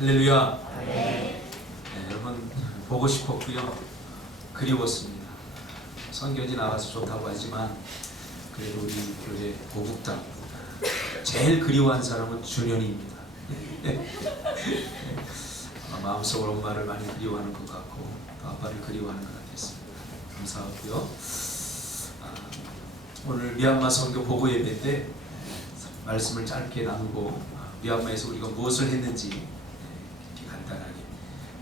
할렐루야. 네, 여러분 보고 싶었고요. 그리웠습니다. 선교지 나가서 좋다고 하지만 그래도 우리 교회 고국당 제일 그리워한 사람은 준현이입니다. 마음속으로 엄마를 많이 그리워하는 것 같고 또 아빠를 그리워하는 것 같았습니다. 감사하고요. 오늘 미얀마 선교 보고 예배인데 말씀을 짧게 나누고 미얀마에서 우리가 무엇을 했는지 이렇게 간단하게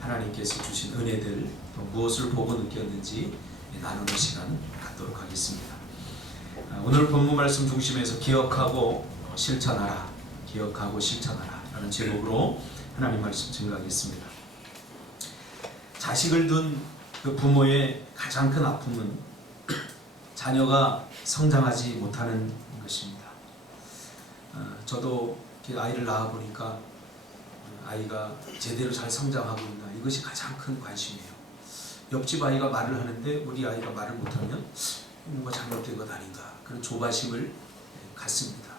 하나님께서 주신 은혜들 또 무엇을 보고 느꼈는지 나누는 시간 갖도록 하겠습니다. 오늘 본문 말씀 중심에서 기억하고 실천하라, 기억하고 실천하라 라는 제목으로 하나님 말씀 증거하겠습니다. 자식을 둔 그 부모의 가장 큰 아픔은 자녀가 성장하지 못하는 것입니다. 저도 아이를 낳아 보니까 아이가 제대로 잘 성장하고 있나 이것이 가장 큰 관심이에요. 옆집 아이가 말을 하는데 우리 아이가 말을 못하면 뭔가 잘못된 것 아닌가 그런 조바심을 갖습니다.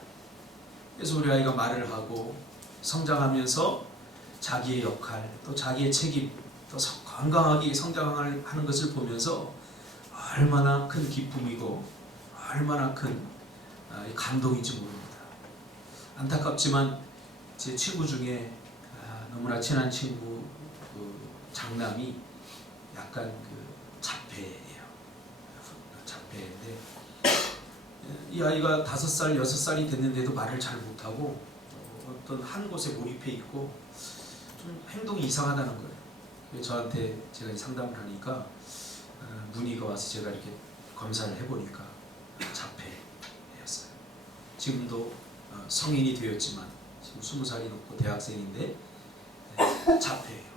그래서 우리 아이가 말을 하고 성장하면서 자기의 역할 또 자기의 책임 또 건강하게 성장하는 것을 보면서 얼마나 큰 기쁨이고 얼마나 큰 감동인지 모릅니다. 안타깝지만 제 친구 중에 너무나 친한 친구 장남이 약간 자폐예요. 자폐인데 이 아이가 5살, 6살이 됐는데도 말을 잘 못하고 어떤 한 곳에 몰입해 있고 좀 행동이 이상하다는 거예요. 저한테 제가 상담을 하니까 문의가 와서 제가 이렇게 검사를 해보니까 자폐였어요. 지금도 성인이 되었지만 지금 20살이 넘고 대학생인데 자폐예요.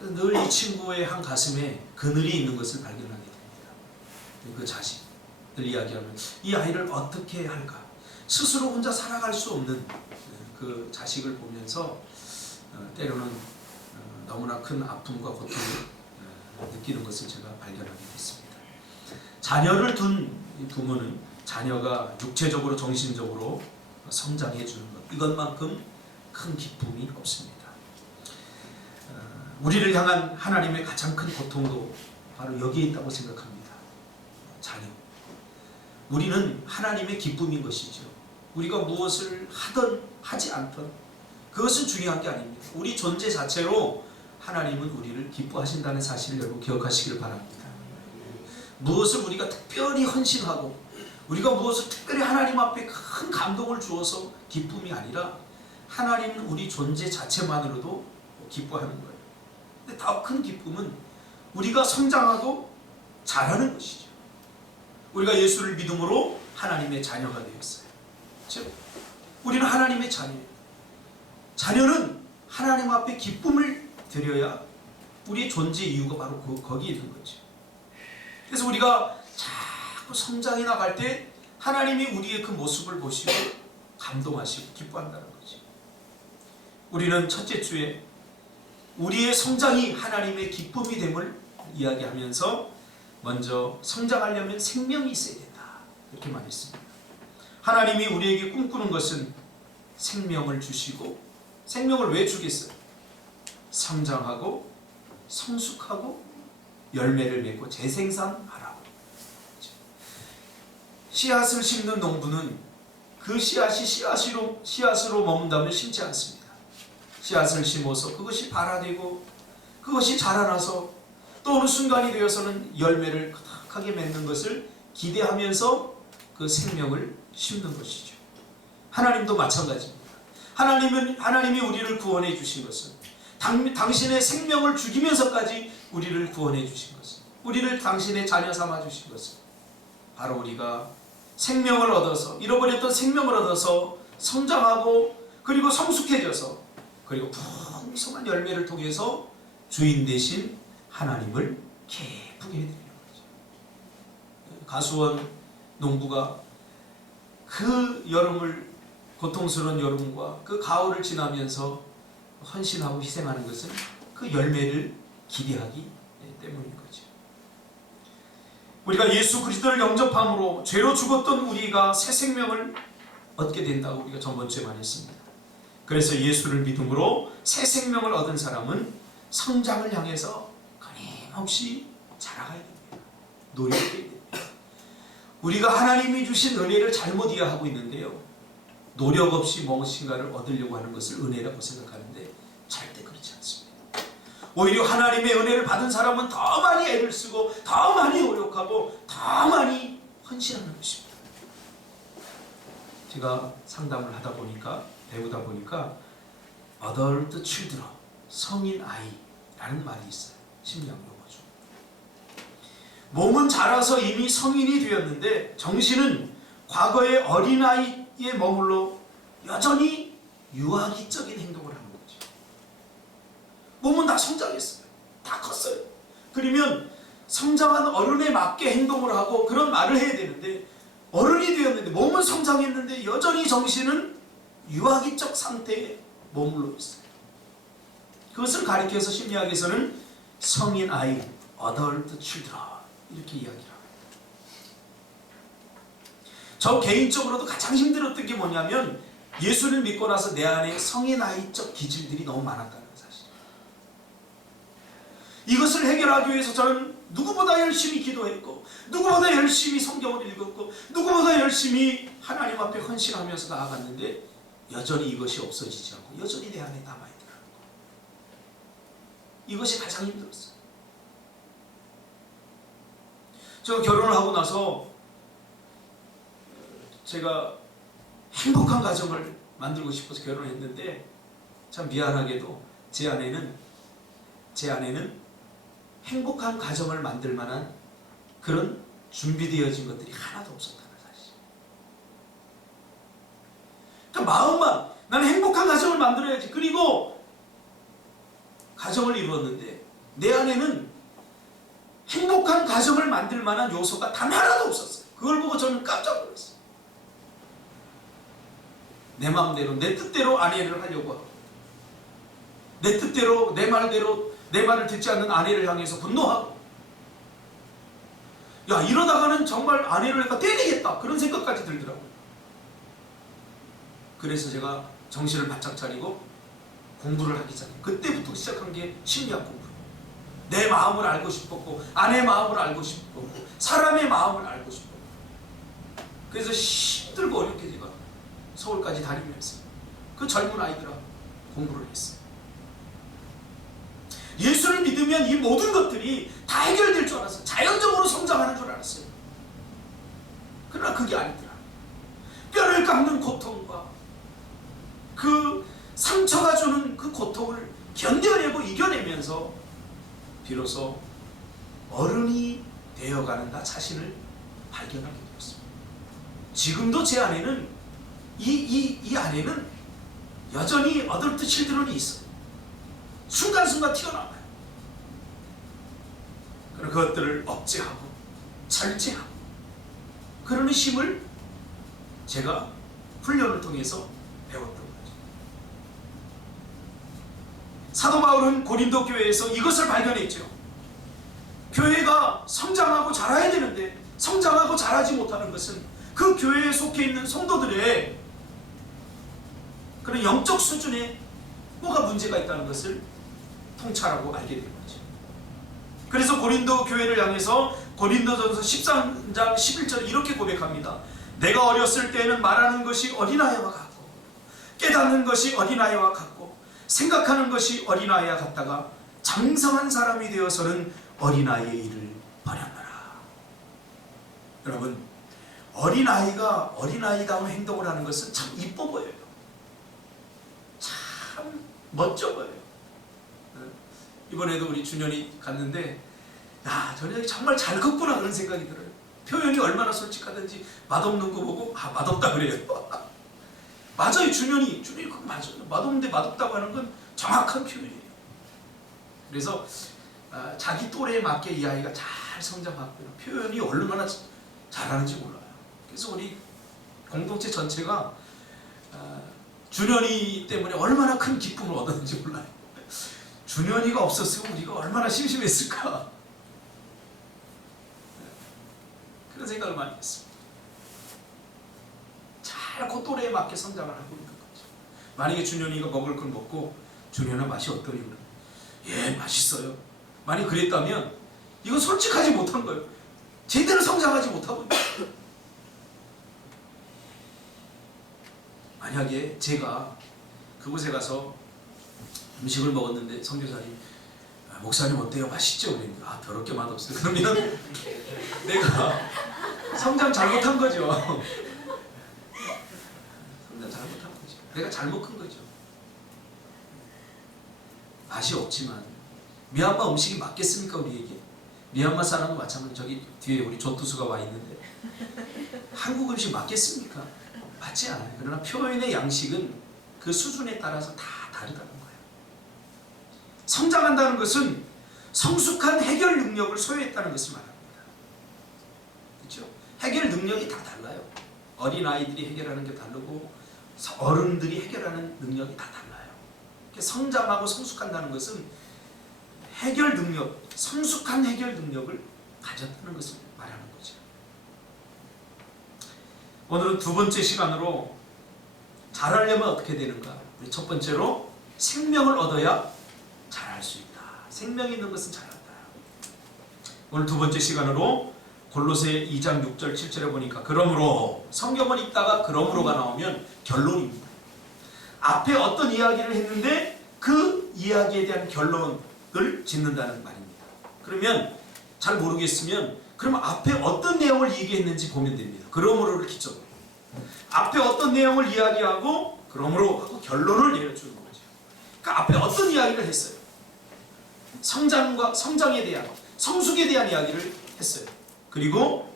늘 이 친구의 한 가슴에 그늘이 있는 것을 발견하게 됩니다. 그 자식 늘 이야기하면 이 아이를 어떻게 할까? 스스로 혼자 살아갈 수 없는 그 자식을 보면서 때로는 너무나 큰 아픔과 고통을 느끼는 것을 제가 발견하게 됐습니다. 자녀를 둔 부모는 자녀가 육체적으로 정신적으로 성장해 주는 것 이것만큼 큰 기쁨이 없습니다. 우리를 향한 하나님의 가장 큰 고통도 바로 여기에 있다고 생각합니다. 자녀. 우리는 하나님의 기쁨인 것이죠. 우리가 무엇을 하든 하지 않든 그것은 중요한 게 아닙니다. 우리 존재 자체로 하나님은 우리를 기뻐하신다는 사실을 여러분 기억하시길 바랍니다. 무엇을 우리가 특별히 헌신하고 우리가 무엇을 특별히 하나님 앞에 큰 감동을 주어서 기쁨이 아니라 하나님은 우리 존재 자체만으로도 기뻐하는 거예요. 근데 더 큰 기쁨은 우리가 성장하고 자라는 것이죠. 우리가 예수를 믿음으로 하나님의 자녀가 되었어요. 즉 우리는 하나님의 자녀예요. 자녀는 하나님 앞에 기쁨을 드려야 우리의 존재 이유가 바로 거기에 있는 거죠. 그래서 우리가 자꾸 성장해 나갈 때 하나님이 우리의 그 모습을 보시고 감동하시고 기뻐한다는 거죠. 우리는 첫째 주에 우리의 성장이 하나님의 기쁨이 됨을 이야기하면서 먼저 성장하려면 생명이 있어야 된다 이렇게 말했습니다. 하나님이 우리에게 꿈꾸는 것은 생명을 주시고 생명을 왜 주겠어요? 성장하고 성숙하고 열매를 맺고 재생산하라고. 씨앗을 심는 농부는 그 씨앗이 씨앗으로 머문다면 심지 않습니다. 씨앗을 심어서 그것이 발아되고 그것이 자라나서 또 어느 순간이 되어서는 열매를 크게 맺는 것을 기대하면서 그 생명을 심는 것이죠. 하나님도 마찬가지입니다. 하나님이 우리를 구원해 주신 것은 당신의 생명을 죽이면서까지 우리를 구원해 주신 것은 우리를 당신의 자녀 삼아 주신 것은 바로 우리가 생명을 얻어서 잃어버렸던 생명을 얻어서 성장하고 그리고 성숙해져서 그리고 풍성한 열매를 통해서 주인 되신 하나님을 기쁘게 해드리는 거죠. 가수원 농부가 그 여름을 고통스러운 여름과 그 가을을 지나면서 헌신하고 희생하는 것은 그 열매를 기대하기 때문인 거죠. 우리가 예수 그리스도를 영접함으로 죄로 죽었던 우리가 새 생명을 얻게 된다고 우리가 전번주에 말했습니다. 그래서 예수를 믿음으로 새 생명을 얻은 사람은 성장을 향해서 끊임없이 자라가야 됩니다. 노력해야 됩니다. 우리가 하나님이 주신 은혜를 잘못 이해하고 있는데요, 노력 없이 무엇인가를 얻으려고 하는 것을 은혜라고 생각하는데 절대 그렇지 않습니다. 오히려 하나님의 은혜를 받은 사람은 더 많이 애를 쓰고 더 많이 노력하고 더 많이 헌신하는 것입니다. 제가 상담을 하다 보니까, 배우다 보니까 adult children, 성인 아이라는 말이 있어요. 심리학 용어죠. 몸은 자라서 이미 성인이 되었는데 정신은 과거의 어린아이에 머물러 여전히 유아기적인 행동을 하는 거죠. 몸은 다 성장했어요. 다 컸어요. 그러면 성장한 어른에 맞게 행동을 하고 그런 말을 해야 되는데, 어른이 되었는데 몸은 성장했는데 여전히 정신은 유아기적 상태에 머물러 있어요. 그것을 가리켜서 심리학에서는 성인 아이, adult children 이렇게 이야기를 합니다. 저 개인적으로도 가장 힘들었던 게 뭐냐면, 예수를 믿고 나서 내 안에 성인 아이적 기질들이 너무 많았다는 사실입니다. 이것을 해결하기 위해서 저는 누구보다 열심히 기도했고, 누구보다 열심히 성경을 읽었고, 누구보다 열심히 하나님 앞에 헌신하면서 나아갔는데 여전히 이것이 없어지지 않고 여전히 내 안에 남아있더라는 거예요. 이것이 가장 힘들었어요. 저 결혼을 하고 나서 제가 행복한 가정을 만들고 싶어서 결혼을 했는데, 참 미안하게도 제 아내는 행복한 가정을 만들 만한 그런 준비되어진 것들이 하나도 없었다는 사실. 그러니까 마음만, 나는 행복한 가정을 만들어야지, 그리고 가정을 이루었는데 내 안에는 행복한 가정을 만들 만한 요소가 단 하나도 없었어요. 그걸 보고 저는 깜짝 놀랐어요. 내 마음대로, 내 뜻대로 아내를 하려고 하고, 내 뜻대로, 내 말대로, 내 말을 듣지 않는 아내를 향해서 분노하고, 야, 이러다가는 정말 아내를 내가 때리겠다, 그런 생각까지 들더라고요. 그래서 제가 정신을 바짝 차리고 공부를 하기 전에, 그때부터 시작한 게 심리학 공부예요. 내 마음을 알고 싶었고, 아내 마음을 알고 싶었고, 사람의 마음을 알고 싶었고, 그래서 힘들고 어렵게 제가 서울까지 다니면서 그 젊은 아이들하고 공부를 했어요. 예수를 믿으면 이 모든 것들이 다 해결될 줄 알았어요. 자연적으로 성장하는 줄 알았어요. 그러나 그게 아니더라. 뼈를 깎는 고통과 그 상처가 주는 그 고통을 견뎌내고 이겨내면서 비로소 어른이 되어가는 나 자신을 발견하게 되었습니다. 지금도 제 안에는 이 안에는 여전히 어덜트 칠드런이 있어요. 순간순간 튀어나와요. 그런 그것들을 억제하고 절제하고 그러는 힘을 제가 훈련을 통해서 배웠던 거죠. 사도 바울은 고린도 교회에서 이것을 발견했죠. 교회가 성장하고 자라야 되는데 성장하고 자라지 못하는 것은 그 교회에 속해 있는 성도들의 그런 영적 수준에 뭐가 문제가 있다는 것을 통찰하고 알게 된 거죠. 그래서 고린도 교회를 향해서 고린도전서 13장 11절 이렇게 고백합니다. 내가 어렸을 때에는 말하는 것이 어린아이와 같고 깨닫는 것이 어린아이와 같고 생각하는 것이 어린아이와 같다가 장성한 사람이 되어서는 어린아이의 일을 버렸노라. 여러분, 어린아이가 어린아이다운 행동을 하는 것은 참 이뻐 보여요. 참 멋져 보여요. 이번에도 우리 준현이 갔는데, 야, 저녁에 정말 잘 컸구나 그런 생각이 들어요. 표현이 얼마나 솔직하든지 맛없는 거 보고 맛없다 그래요. 맞아요. 준현이 그거 맞아요. 맛없는데 맛없다고 하는 건 정확한 표현이에요. 그래서 자기 또래에 맞게 이 아이가 잘 성장하고요. 표현이 얼마나 잘하는지 몰라요. 그래서 우리 공동체 전체가 준현이 때문에 얼마나 큰 기쁨을 얻었는지 몰라요. 준현이가 없었으면 우리가 얼마나 심심했을까, 그런 생각을 많이 했습니다. 잘 그 또래에 맞게 성장을 하고 있는 거죠. 만약에 준현이가 먹을 걸 먹고 준현아 맛이 어떠니? 그러면 예 맛있어요. 만약 그랬다면 이건 솔직하지 못한 거예요. 제대로 성장하지 못하고 있어요. 만약에 제가 그곳에 가서 음식을 먹었는데 선교사님 목사님 어때요? 맛있죠? 그랬는데 더럽게 맛없어요. 그러면 내가 성장 잘못한 거죠. 성장 잘못한 거죠. 내가 잘못 큰 거죠. 맛이 없지만 미얀마 음식이 맞겠습니까 우리에게? 미얀마 사람도 마찬가지. 저기 뒤에 우리 조투수가 와 있는데 한국 음식 맞겠습니까? 맞지 않아요. 그러나 표현의 양식은 그 수준에 따라서 다 다르다는 거예요. 성장한다는 것은 성숙한 해결 능력을 소유했다는 것을 말합니다. 그렇죠? 해결 능력이 다 달라요. 어린아이들이 해결하는 게 다르고 어른들이 해결하는 능력이 다 달라요. 성장하고 성숙한다는 것은 해결 능력, 성숙한 해결 능력을 가졌다는 것을 말하는 거죠. 오늘은 두 번째 시간으로 잘하려면 어떻게 되는가? 우리 첫 번째로 생명을 얻어야 잘할 수 있다. 생명이 있는 것은 잘한다. 오늘 두 번째 시간으로 골로새 2장 6절 7절에 보니까 그러므로 성경을 읽다가 그러므로가 나오면 결론입니다. 앞에 어떤 이야기를 했는데 그 이야기에 대한 결론을 짓는다는 말입니다. 그러면 잘 모르겠으면 그럼 앞에 어떤 내용을 얘기했는지 보면 됩니다. 그러므로를 기점으로 앞에 어떤 내용을 이야기하고 그러므로 하고 결론을 내려주는 거죠. 그러니까 앞에 어떤 이야기를 했어요. 성장과 성장에 대한 성숙에 대한 이야기를 했어요. 그리고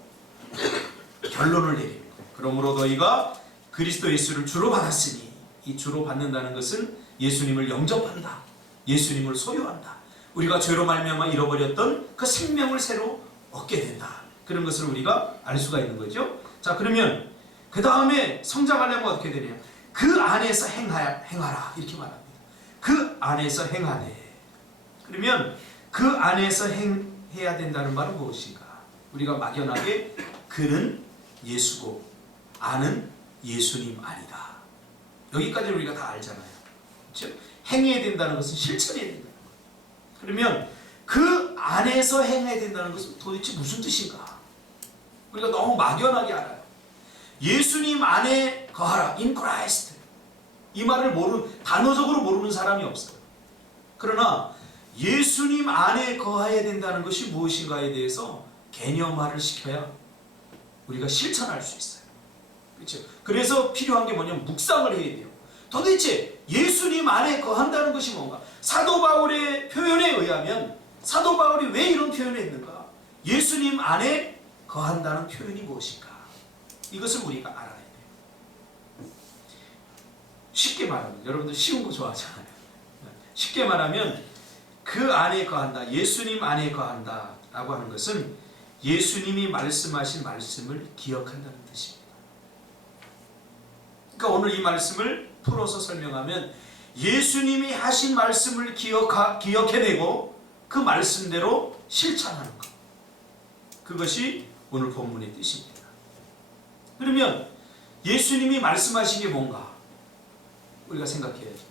결론을 내립니다. 그러므로 너희가 그리스도 예수를 주로 받았으니 이 주로 받는다는 것은 예수님을 영접한다. 예수님을 소유한다. 우리가 죄로 말미암아 잃어버렸던 그 생명을 새로 얻게 된다. 그런 것을 우리가 알 수가 있는 거죠. 자, 그러면 그 다음에 성장하려면 어떻게 되냐? 그 안에서 행하라 이렇게 말합니다. 그 안에서 행하네. 그러면 그 안에서 행해야 된다는 말은 무엇인가? 우리가 막연하게 그는 예수고 아는 예수님 아니다. 여기까지 우리가 다 알잖아요. 그렇죠? 행해야 된다는 것은 실천해야 된다. 그러면 그 안에서 행해야 된다는 것은 도대체 무슨 뜻인가? 우리가 너무 막연하게 알아요. 예수님 안에 거하라. In Christ. 이 말을 단어적으로 모르는 사람이 없어요. 그러나 예수님 안에 거해야 된다는 것이 무엇인가에 대해서 개념화를 시켜야 우리가 실천할 수 있어요. 그렇죠? 그래서 필요한 게 뭐냐면 묵상을 해야 돼요. 도대체 예수님 안에 거한다는 것이 뭔가? 사도 바울의 표현에 의하면 사도 바울이 왜 이런 표현을 했는가? 예수님 안에 거한다는 표현이 무엇인가? 이것을 우리가 알아야 돼요. 쉽게 말하면 여러분들 쉬운 거 좋아하잖아요. 쉽게 말하면 그 안에 거한다. 예수님 안에 거한다 라고 하는 것은 예수님이 말씀하신 말씀을 기억한다는 뜻입니다. 그러니까 오늘 이 말씀을 풀어서 설명하면 예수님이 하신 말씀을 기억해내고 그 말씀대로 실천하는 것. 그것이 오늘 본문의 뜻입니다. 그러면 예수님이 말씀하신 게 뭔가? 우리가 생각해야죠.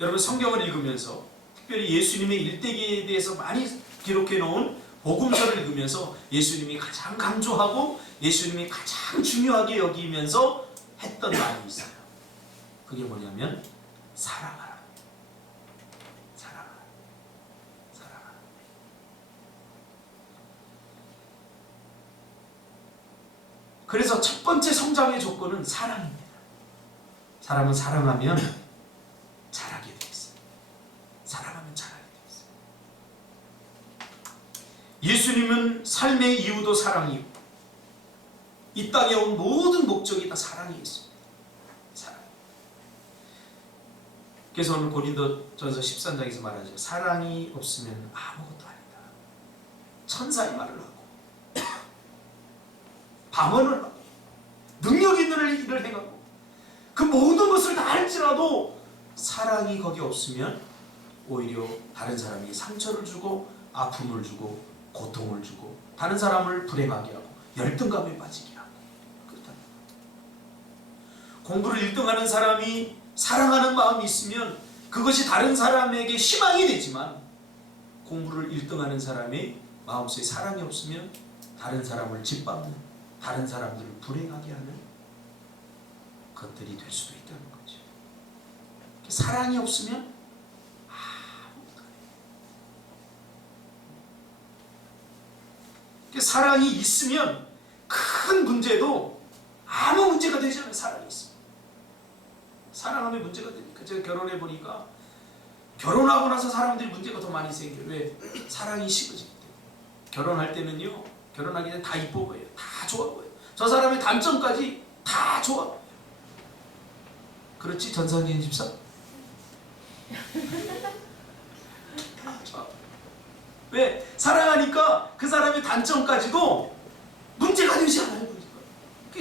여러분 성경을 읽으면서 특별히 예수님의 일대기에 대해서 많이 기록해 놓은 복음서를 읽으면서 예수님이 가장 강조하고 예수님이 가장 중요하게 여기면서 했던 말이 있어요. 그게 뭐냐면 사랑하라. 사랑하라. 사랑하라. 그래서 첫 번째 성장의 조건은 사랑입니다. 사람은 사랑하면 잘하게 돼 있어요. 사랑하면 잘하게 돼 있어요. 예수님은 삶의 이유도 사랑이고 이 땅에 온 모든 목적이 다 사랑이 있습니다. 사랑. 그래서 오늘 고린도전서 13장에서 말하죠. 사랑이 없으면 아무것도 아니다. 천사의 말을 하고 방언을 하고 능력 있는 일을 행하고 그 모든 것을 다 할지라도 사랑이 거기 없으면 오히려 다른 사람에게 상처를 주고 아픔을 주고 고통을 주고 다른 사람을 불행하게 하고 열등감에 빠지게 하고 그렇다. 공부를 1등하는 사람이 사랑하는 마음이 있으면 그것이 다른 사람에게 희망이 되지만, 공부를 1등하는 사람의 마음속에 사랑이 없으면 다른 사람을 짓밟는, 다른 사람들을 불행하게 하는 것들이 될 수도 있다는 거죠. 사랑이 없으면 아무것도 안 해요. 사랑이 있으면 큰 문제도 아무 문제가 되지 않아요. 사랑이 있으면. 사랑하면 문제가 됩니까? 제가 결혼해 보니까 결혼하고 나서 사람들이 문제가 더 많이 생겨요. 왜? 사랑이 식어지기 때문에. 결혼할 때는요, 결혼하기 전에 다 이뻐 보여요. 다 좋아 보여요. 저 사람의 단점까지 다 좋아 보여요. 그렇지, 전상진 집사? 다 좋아. 왜? 사랑하니까 그 사람의 단점까지도 문제가 되지 않아요.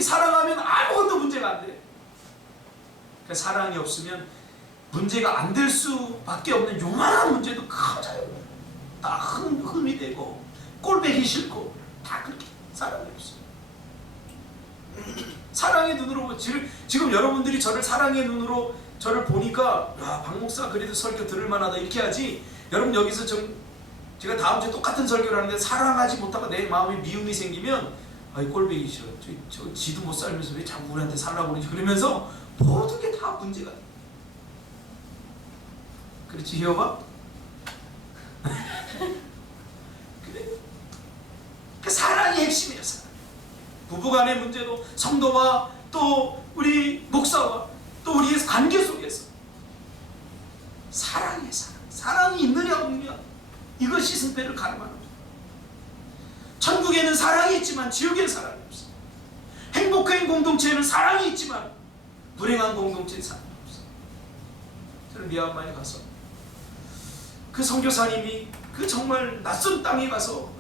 사랑하면 아무것도 문제가 안 돼요. 그러니까 사랑이 없으면 문제가 안 될 수밖에 없는 요만한 문제도 커져요. 다 흠이 되고 꼴배기 싫고 다 그렇게. 사랑이 없어요. 사랑의 눈으로 지금 여러분들이 저를 사랑의 눈으로 저를 보니까, 야, 박 목사 그래도 설교 들을 만하다 이렇게 하지. 여러분 여기서 제가 다음 주에 똑같은 설교를 하는데 사랑하지 못하고 내 마음에 미움이 생기면, 아이 꼴배기 싫어. 저 지도 못 살면서 왜 자꾸 우리한테 살라고 그러지? 그러면서 모든 게 다 문제가 돼. 그렇지, 희호가? 그래. 그 사랑이 핵심이에요. 사랑. 부부간의 문제도 성도와 또 우리 목사와 또 우리의 관계 속에서 사랑이에요. 사랑이 있느냐 없느냐, 이것이 승패를 가름하는 거예요. 천국에는 사랑이 있지만 지옥에는 사랑이 없어요. 행복한 공동체에는 사랑이 있지만 불행한 공동체는 사랑이 없어요. 저는 미얀마에 가서 그 선교사님이 그 정말 낯선 땅에 가서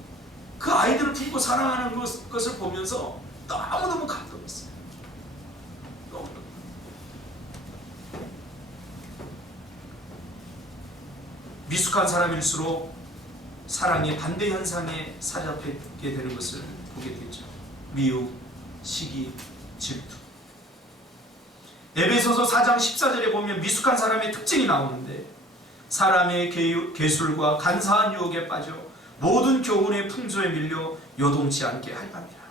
그 아이들을 품고 사랑하는 것을 보면서 너무너무 감동했어요. 너무너무. 미숙한 사람일수록 사랑의 반대 현상에 사로잡히게 되는 것을 보게 되죠. 미움, 시기, 질투. 에베소서 4장 14절에 보면 미숙한 사람의 특징이 나오는데, 사람의 괴술과 간사한 유혹에 빠져 모든 교훈의 풍조에 밀려 요동치 않게 할 겁니다.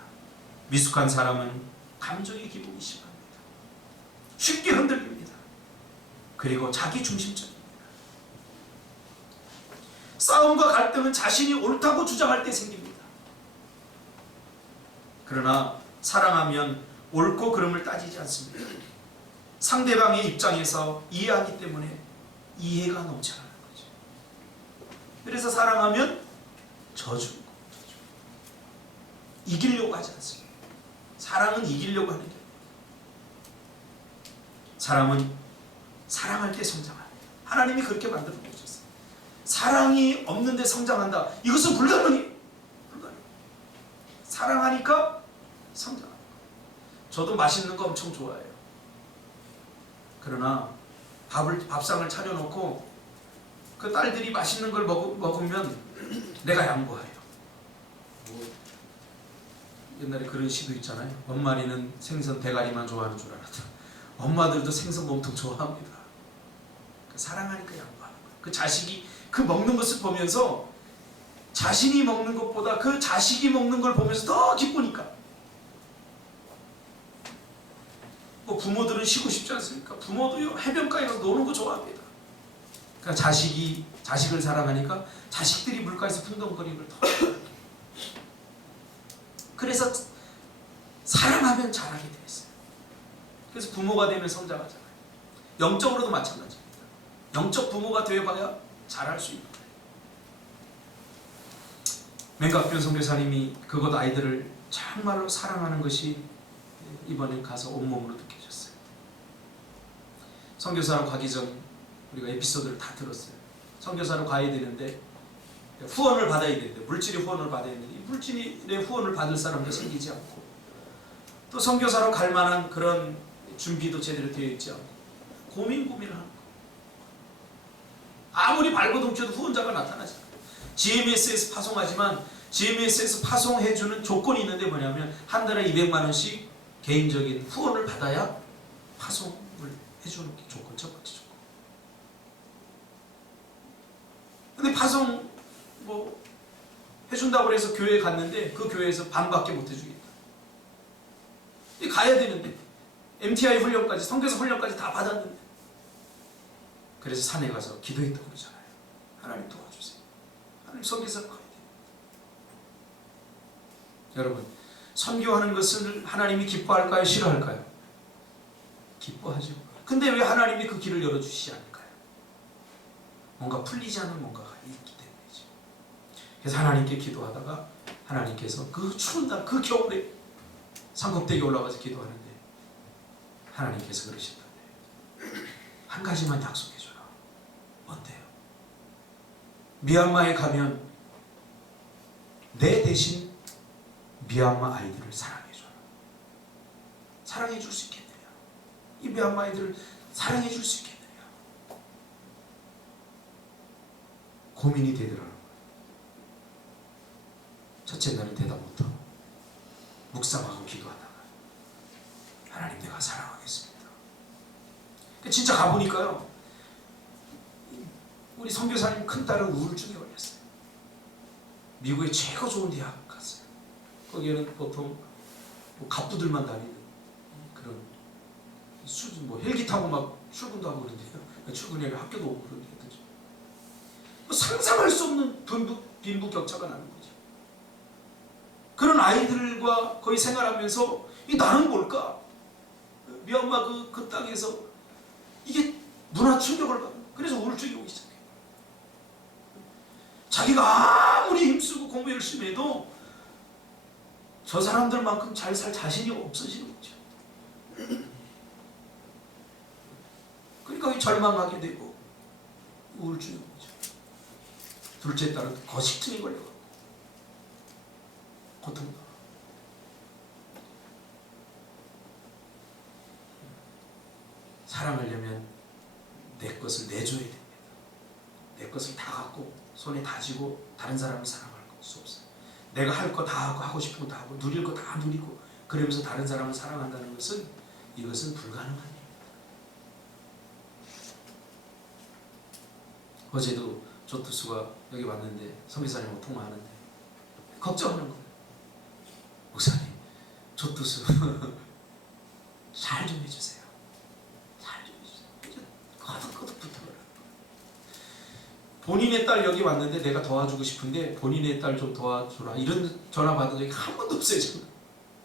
미숙한 사람은 감정의 기복이 심합니다. 쉽게 흔들립니다. 그리고 자기 중심적입니다. 싸움과 갈등은 자신이 옳다고 주장할 때 생깁니다. 그러나 사랑하면 옳고 그름을 따지지 않습니다. 상대방의 입장에서 이해하기 때문에 이해가 넘쳐나는 거죠. 그래서 사랑하면 저주. 이기려고 하지 않습니다. 사랑은 이기려고 하는 게 아니에요. 사람은 사랑할 때 성장합니다. 하나님이 그렇게 만들어 놓으셨어요. 사랑이 없는데 성장한다. 이것은 불가능해요. 사랑하니까 성장합니다. 저도 맛있는 거 엄청 좋아해요. 그러나 밥상을 차려놓고 그 딸들이 맛있는 걸 먹으면 내가 양보해요. 옛날에 그런 시도 있잖아요. 엄마리는 생선 대가리만 좋아하는 줄 알았다. 엄마들도 생선 몸통 좋아합니다. 사랑하니까 양보하는 거예요. 그 자식이 그 먹는 것을 보면서 자신이 먹는 것보다 그 자식이 먹는 걸 보면서 더 기쁘니까. 뭐 부모들은 쉬고 싶지 않습니까? 부모도요, 해변가에 가서 노는 거 좋아합니다. 그러니까 자식을 사랑하니까 자식들이 물가에서 풍덩거리는 걸 더 좋아해요. 그래서 사랑하면 잘하게 되어 있어요. 그래서 부모가 되면 성장하잖아요. 영적으로도 마찬가지입니다. 영적 부모가 되어봐야 잘할 수 있는 거예요. 맹각변 선교사님이 그것 아이들을 정말로 사랑하는 것이 이번에 가서 온몸으로 느껴졌어요. 선교사로 가기 전 우리가 에피소드를 다 들었어요. 선교사로 가야 되는데 후원을 받아야 되는데, 물질의 후원을 받아야 되는데, 이 물질의 후원을 받을 사람도 생기지 않고, 또 선교사로 갈 만한 그런 준비도 제대로 되어 있지 않고 고민을 하는 거예요. 아무리 발버둥쳐도 후원자가 나타나지 않아요. GMS에서 파송하지만 GMS에서 파송해주는 조건이 있는데 뭐냐면 한 달에 200만 원씩 개인적인 후원을 받아야 파송을 해주는 게 조건, 첫 번째 조건. 근데 파송 뭐 해준다고 해서 교회에 갔는데 그 교회에서 반밖에 못 해주겠다. 가야 되는데 MTI 훈련까지, 선교사 훈련까지 다 받았는데, 그래서 산에 가서 기도했다고 그러잖아요. 하나님 도와주세요. 하나님 선교사 가야 돼요. 여러분, 선교하는 것을 하나님이 기뻐할까요? 싫어할까요? 기뻐하죠. 근데 왜 하나님이 그 길을 열어주시지 않을까요? 뭔가 풀리지 않은 뭔가가 있기 때문이죠. 그래서 하나님께 기도하다가 하나님께서 그 추운 날, 그 겨울에 산꼭대기에 올라가서 기도하는데 하나님께서 그러신다네. 한 가지만 약속해줘라. 어때요? 미얀마에 가면 내 대신 미얀마 아이들을 사랑해줘라. 사랑해줄 수 있겠느냐? 이 미얀마 아이들을 사랑해줄 수 있겠느냐? 고민이 되더라고요. 첫째 날은 대답 못하고 묵상하고 기도하다가 하나님, 내가 사랑하겠습니다. 진짜 가보니까요, 우리 선교사님 큰딸은 우울증에 걸렸어요. 미국의 최고 좋은 대학 갔어요. 거기에는 보통 뭐 갑부들만 다니는 그런 수준, 뭐 헬기 타고 막 출근도 하고 그러는데요. 출근이 아니라 학교도 오고 그러는데, 뭐 상상할 수 없는 빈부격차가 나는 거죠. 그런 아이들과 거의 생활하면서 나는 뭘까? 미얀마 그 땅에서 이게 문화 충격을 받는, 그래서 우울증이 오기 시작해요. 자기가 아무리 힘쓰고 공부 열심히 해도 저 사람들만큼 잘 살 자신이 없어지는 거죠. 그러니까 절망하게 되고 우울증이 오죠. 둘째 딸은 거식증이 걸려가고 고통받아. 사랑하려면 내 것을 내줘야 됩니다. 내 것을 다 갖고 손에 다 쥐고 다른 사람을 사랑할 수 없어요. 내가 할 거 다 하고, 하고 싶은 거 다 하고, 누릴 거 다 누리고, 그러면서 다른 사람을 사랑한다는 것은, 이것은 불가능한 일입니다. 어제도 조투수가 여기 왔는데 선교사님하고 통화하는데 걱정하는 거예요. 목사님, 조투수 잘 좀 해주세요. 잘 좀 해주세요. 거듭거듭 부탁을. 본인의 딸 여기 왔는데 내가 도와주고 싶은데 본인의 딸 좀 도와주라, 이런 전화 받은 적이 한 번도 없어요.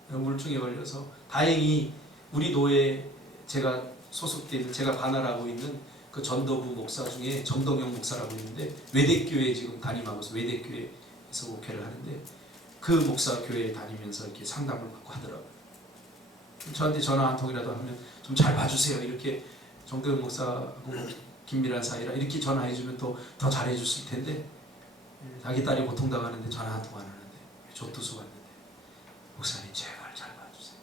저는 우울증에 걸려서. 다행히 우리 교회 제가 소속되어 있는, 제가 관할하고 있는 그 전도부 목사 중에 정동영 목사라고 있는데, 외대교회 지금 담임하고 있어요. 외대교회에서 목회를 하는데, 그 목사 교회에 다니면서 이렇게 상담을 받고 하더라고요. 저한테 전화 한 통이라도 하면 좀 잘 봐주세요. 이렇게 정동영 목사하고 긴밀한 사이라 이렇게 전화해주면 또 더 잘해줬을 텐데, 자기 딸이 고통당하는데 전화 한 통 안 하는데, 조투수 왔는데, 목사님 제발 잘 봐주세요.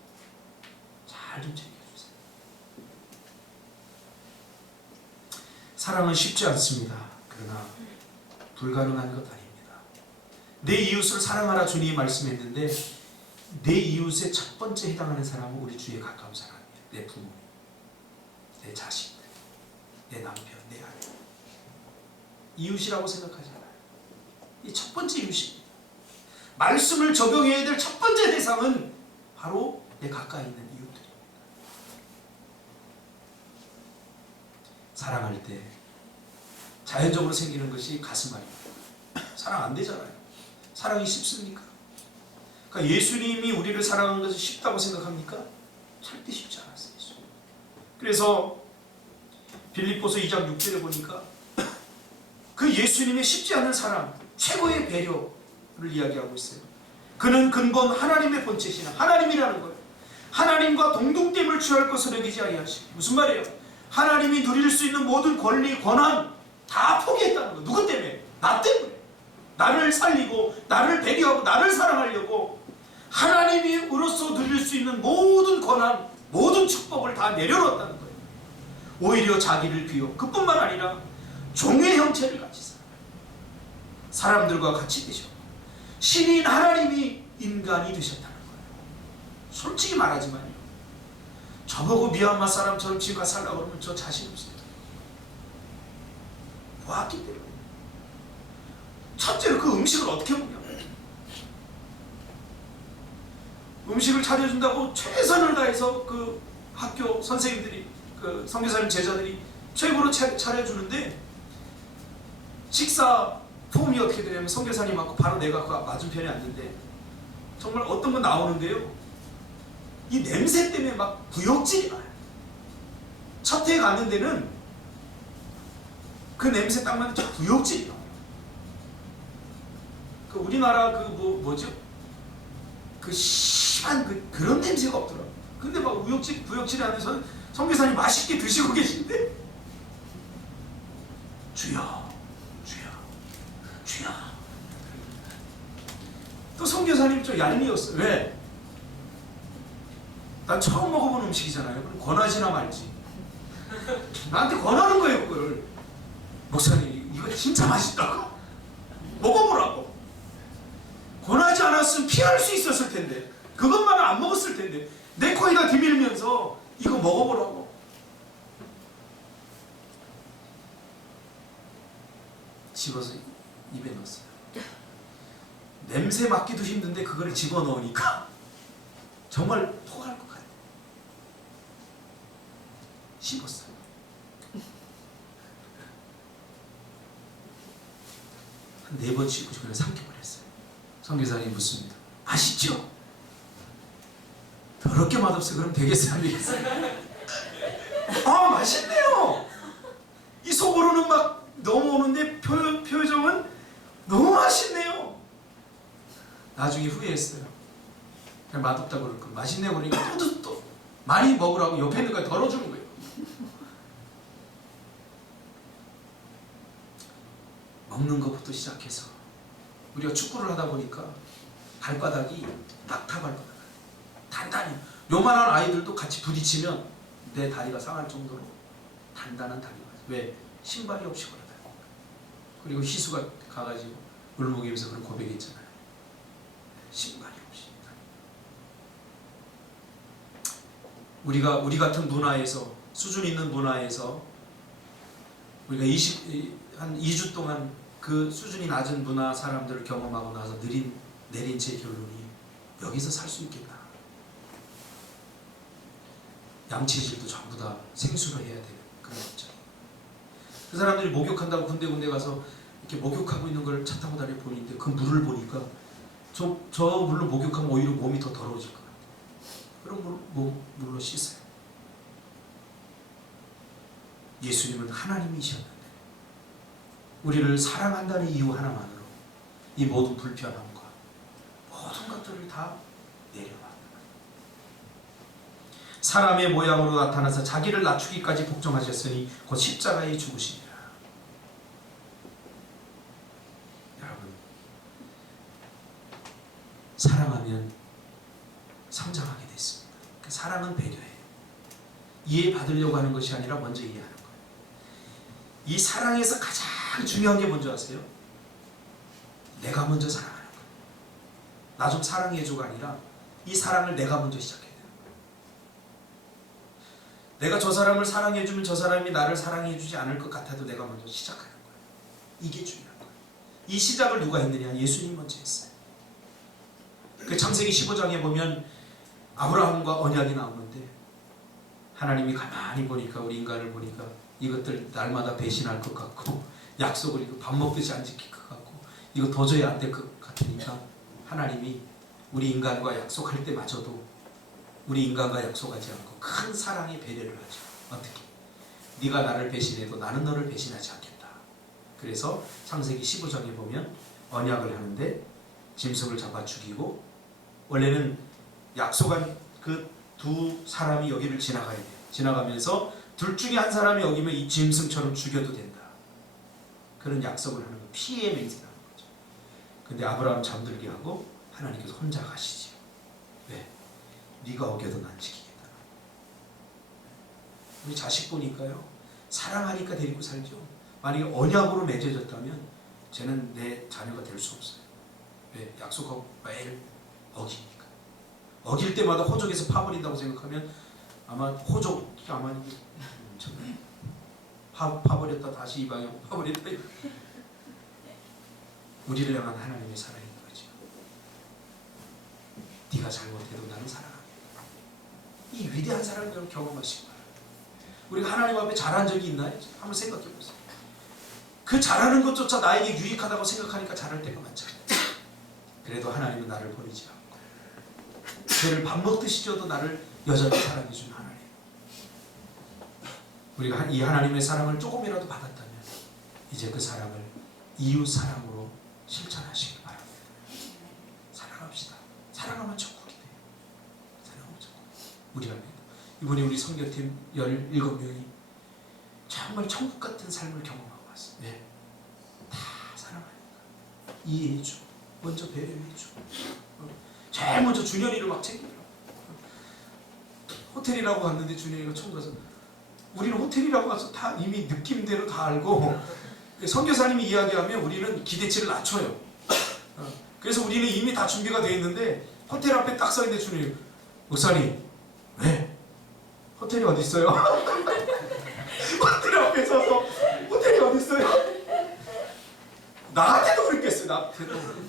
잘 좀 챙겨주세요. 사랑은 쉽지 않습니다. 그러나 불가능한 것 아닙니다. 내 이웃을 사랑하라 주님이 말씀했는데, 내 이웃의 첫 번째 해당하는 사람은 우리 주위에 가까운 사람이에요. 내 부모, 내 자식, 내 남편, 내 아내. 이웃이라고 생각하잖아요. 이 첫 번째 이웃입니다. 말씀을 적용해야 될 첫 번째 대상은 바로 내 가까이 있는 이웃들입니다. 사랑할 때 자연적으로 생기는 것이 가슴앓이입니다. 사랑 안 되잖아요. 사랑이 쉽습니까? 그러니까 예수님이 우리를 사랑하는 것이 쉽다고 생각합니까? 절대 쉽지 않았어요. 그래서 빌립보서 2장 6절에 보니까 그 예수님의 쉽지 않은 사랑, 최고의 배려를 이야기하고 있어요. 그는 근본 하나님의 본체시나, 하나님이라는 거예요. 하나님과 동등됨을 취할 것을 여기지 아니하시고. 무슨 말이에요? 하나님이 누릴 수 있는 모든 권리, 권한 다 포기했다는 거예요. 누구 때문에? 나 때문에. 나를 살리고 나를 배려하고 나를 사랑하려고 하나님으로서 누릴 수 있는 모든 권한, 모든 축복을 다 내려놓았다는 거예요. 오히려 자기를 비워, 그뿐만 아니라 종의 형체를 같이 살아요. 사람들과 같이 되셨고 신인 하나님이 인간이 되셨다는 거예요. 솔직히 말하지만요, 저보고 미얀마 사람처럼 지금 가서 살라고 그러면 저 자신 없어요. 보았기 때문에. 첫째로 그 음식을 어떻게 먹냐. 음식을 차려준다고 최선을 다해서 그 학교 선생님들이, 그 선교사님 제자들이 최고로 차려주는데, 식사 폼이 어떻게 되냐면 선교사님하고 바로 내가 그 맞은편에 앉는데 정말 어떤 건 나오는데요, 이 냄새 때문에 막 구역질이 나요. 첫 해 가는 데는 그 냄새 딱 맡는 구역질이 나요. 그 우리나라 그 뭐죠? 그 심한 그런 냄새가 없더라고요. 근데 막 구역질이 하면서 선교사님 맛있게 드시고 계신데, 주여, 주여, 주여. 또 선교사님 좀 얄미웠어요. 왜? 난 처음 먹어본 음식이잖아요. 그럼 권하지나 말지. 나한테 권하는 거예요, 그걸. 목사님, 이거 진짜 맛있다고. 먹어보라고. 권하지 않았으면 피할 수 있었을 텐데, 그것만은 안 먹었을 텐데, 내 코에다 디밀면서 이거 먹어보라고. 집어서 입에 넣었어요. 냄새 맡기도 힘든데 그걸 집어넣으니까 정말 토할 것 같아요. 씹었어요. 한 4번 씹고 그냥 삼켜버렸어요. 선교사님이 묻습니다. 맛있죠? 더럽게 맛없어요. 그럼 되겠어요? 안 되겠어요? 아, 맛있네요. 이 속으로는 막 넘어오는데 표정은 너무 맛있네요. 나중에 후회했어요. 그냥 맛없다고 그럴 거. 맛있네요 그러니까 또 많이 먹으라고 옆에 있는 거 덜어주는 거예요. 먹는 것부터 시작해서 우리가 축구를 하다 보니까 발바닥이 낙타 발바닥, 단단히, 요만한 아이들도 같이 부딪히면 내 다리가 상할 정도로 단단한 다리가. 왜? 신발이 없이 걸어다니고. 그리고 희수가 가가지고 울먹이면서 그런 고백했잖아요. 신발이 없이. 우리 같은 문화에서, 수준 있는 문화에서 우리가 한 2주 동안 그 수준이 낮은 문화 사람들을 경험하고 나서 내린 제 결론이, 여기서 살 수 있겠다. 양치질도 전부 다 생수로 해야 되는 그런 입장. 그 사람들이 목욕한다고 군데 가서 이렇게 목욕하고 있는 걸 차 타고 다니 보이는데, 그 물을 보니까 저 물로 목욕하면 오히려 몸이 더 더러워질 것 같아요. 그런 물로 씻어요. 예수님은 하나님이셨는데 우리를 사랑한다는 이유 하나만으로 이 모든 불편함과 모든 것들을 다 내려놔. 사람의 모양으로 나타나서 자기를 낮추기까지 복종하셨으니 곧 십자가에 죽으시니라. 여러분, 사랑하면 성장하게 됐습니다. 사랑은 배려해요. 이해받으려고 하는 것이 아니라 먼저 이해하는 거예요. 이 사랑에서 가장 중요한 게 뭔지 아세요? 내가 먼저 사랑하는 거예요. 나 좀 사랑해줘가 아니라 이 사랑을 내가 먼저 시작해야 돼요. 내가 저 사람을 사랑해주면 저 사람이 나를 사랑해주지 않을 것 같아도 내가 먼저 시작하는 거예요. 이게 중요한 거예요. 이 시작을 누가 했느냐? 예수님 먼저 했어요. 그 창세기 15장에 보면 아브라함과 언약이 나오는데, 하나님이 가만히 보니까, 우리 인간을 보니까 이것들 날마다 배신할 것 같고, 약속을 이거 밥 먹듯이 안 지킬 것 같고, 이거 도저히 안 될 것 같으니까 하나님이 우리 인간과 약속할 때마저도 우리 인간과 약속하지 않고 큰 사랑의 배려를 하죠. 어떻게? 네가 나를 배신해도 나는 너를 배신하지 않겠다. 그래서 창세기 15장에 보면 언약을 하는데 짐승을 잡아 죽이고, 원래는 약속한 그 두 사람이 여기를 지나가야 돼요. 지나가면서 둘 중에 한 사람이 여기면 이 짐승처럼 죽여도 된다. 그런 약속을 하는 거, 피해 맹세라는 거죠. 근데 아브라함 잠들게 하고 하나님께서 혼자 가시지요. 왜? 네가 어겨도 난 지키겠다. 우리 자식 보니까요, 사랑하니까 데리고 살죠. 만약에 언약으로 맺어졌다면 쟤는 내 자녀가 될 수 없어요. 왜? 약속하고 매일 어기니까. 어길 때마다 호적에서 파버린다고 생각하면 아마 호족이 아마 파버렸다 다시 이 방향 파버렸다. 우리를 향한 하나님의 사랑인 거죠. 네가 잘못해도 나는 사랑하겠다. 이 위대한 사랑을 여러분 경험하시기 바랍니다. 우리가 하나님 앞에 잘한 적이 있나요? 한번 생각해 보세요. 그 잘하는 것조차 나에게 유익하다고 생각하니까 잘할 때가 많잖아요. 그래도 하나님은 나를 버리지 않고 죄를 밥 먹듯이 져도 나를 여전히 사랑해 주는 하나님. 우리가 이 하나님의 사랑을 조금이라도 받았다면 이제 그 사랑을 이웃 사랑으로 실천하시기 바랍니다. 사랑합시다. 사랑하면 천국이 돼요. 사랑하면 천국. 우리 안에 이번에 우리 선교팀 17명이 정말 천국 같은 삶을 경험하고 왔어요. 네. 다 사랑하니까 이해해주고 먼저 배려해주고 제일 먼저 준현이를 막 챙기더라고. 호텔이라고 갔는데 준현이가 처음 가서 우리는 호텔이라고 가서 다 이미 느낌대로 다 알고 선교사님이 이야기하면 우리는 기대치를 낮춰요. 그래서 우리는 이미 다 준비가 되어 있는데 호텔 앞에 딱 서 있는데 준현이 목사님 왜? 호텔이 어디 있어요? 호텔 앞에 서서 호텔이 어디 있어요? 나한테도 그랬겠어요. 나한테도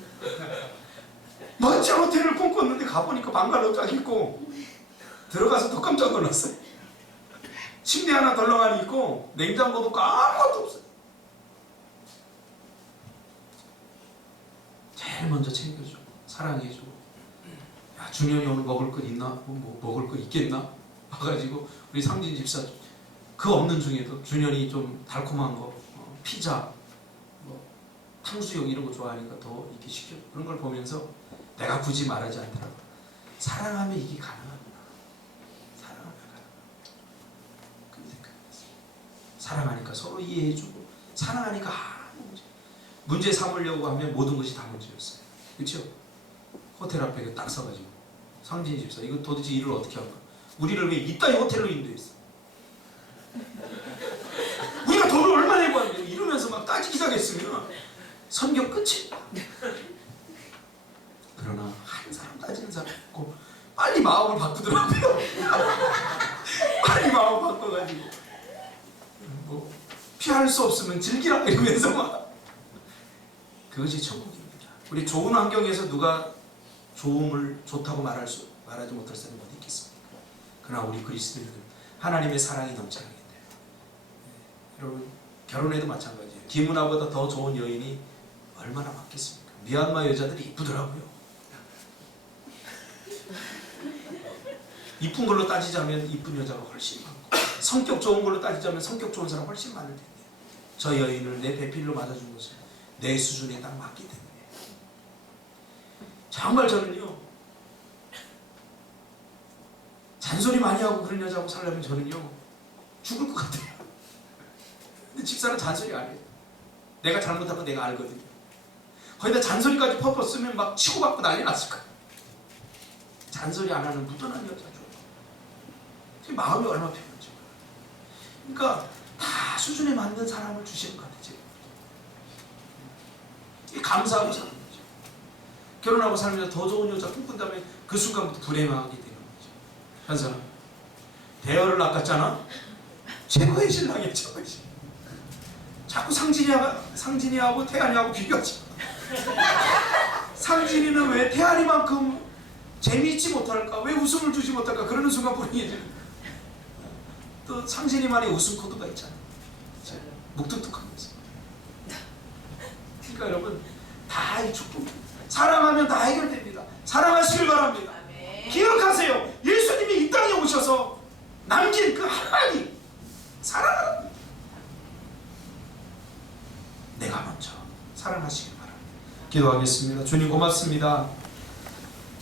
멋진 호텔을 꿈꿨는데 가보니까 방갈로 쫙 있고 들어가서 더 깜짝 놀랐어요. 침대 하나 덜렁하니 있고 냉장고도 아무것도 없어요. 제일 먼저 챙겨주고 사랑해주고 야 준현이 오늘 먹을 거 있나? 뭐 먹을 거 있겠나? 와가지고 우리 상진 집사 그 없는 중에도 준현이 좀 달콤한 거 피자 뭐 탕수육 이런 거 좋아하니까 더 이렇게 시켜 그런 걸 보면서 내가 굳이 말하지 않더라도 사랑하면 이게 가능합니다. 사랑하면 가능합니다. 그렇게 생각했어요. 사랑하니까 서로 이해해주고 사랑하니까 문제 삼으려고 하면 모든 것이 다 문제였어요. 그렇죠? 호텔 앞에 딱 서가지고 상진 집사 이거 도대체 일을 어떻게 할까? 우리를 왜 이따위 호텔로 인도했어? 우리가 돈을 얼마 내고 하는데 이러면서 막 따지기 시작했으면 선교 끝이야. 그러나 한 사람 따지는 사람 없고 빨리 마음을 바꾸더라고요. 빨리 마음을 바꿔가지고 뭐 피할 수 없으면 즐기라 이러면서 막 그것이 천국입니다. 우리 좋은 환경에서 누가 좋음을 좋다고 말하지 못할 사람이 어디 있겠습니까? 그러나 우리 그리스도인은 하나님의 사랑이 넘쳐나기 때문에 여러분 결혼해도 마찬가지예요. 김은아보다 더 좋은 여인이 얼마나 많겠습니까? 미얀마 여자들이 이쁘더라고요. 이쁜 걸로 따지자면 이쁜 여자가 훨씬 많고 성격 좋은 걸로 따지자면 성격 좋은 사람 훨씬 많을 텐데 저 여인을 내 배필로 맞아준 것은 내 수준에 딱 맞기 때문에 정말 저는요 잔소리 많이 하고 그런 여자하고 살려면 저는요 죽을 것 같아요. 근데 집사는 잔소리 안 해요. 내가 잘못한 거 내가 알거든요. 거기다 잔소리까지 퍼퍼 쓰면 막 치고받고 난리 났을 거예요. 잔소리 안 하는 무던한 여자죠. 마음이 얼마나 편하죠. 그러니까 다 수준에 맞는 사람을 주시는 것 같아요. 감사하고 사는 거죠. 결혼하고 살면서 더 좋은 여자 꿈꾼다면 그 순간부터 불행하게 되는 거죠. 한 사람 대여를 낚았잖아. 최고의 신랑이야. 최고의 신랑. 자꾸 상진이하고 태안이하고 비교하지. 상진이는 왜 태안이만큼 재미있지 못할까? 왜 웃음을 주지 못할까? 그러는 순간 불행해지는. 또 상진이만의 웃음 코드가 있잖아. 묵뚝뚝하면서. 그러니까 여러분 다 이 축복. 사랑하면 다 해결됩니다. 사랑하시길 바랍니다. 아멘. 기억하세요. 예수님이 이 땅에 오셔서 남긴 그 하나님 사랑하라. 내가 먼저 사랑하시길 바랍니다. 기도하겠습니다. 주님 고맙습니다.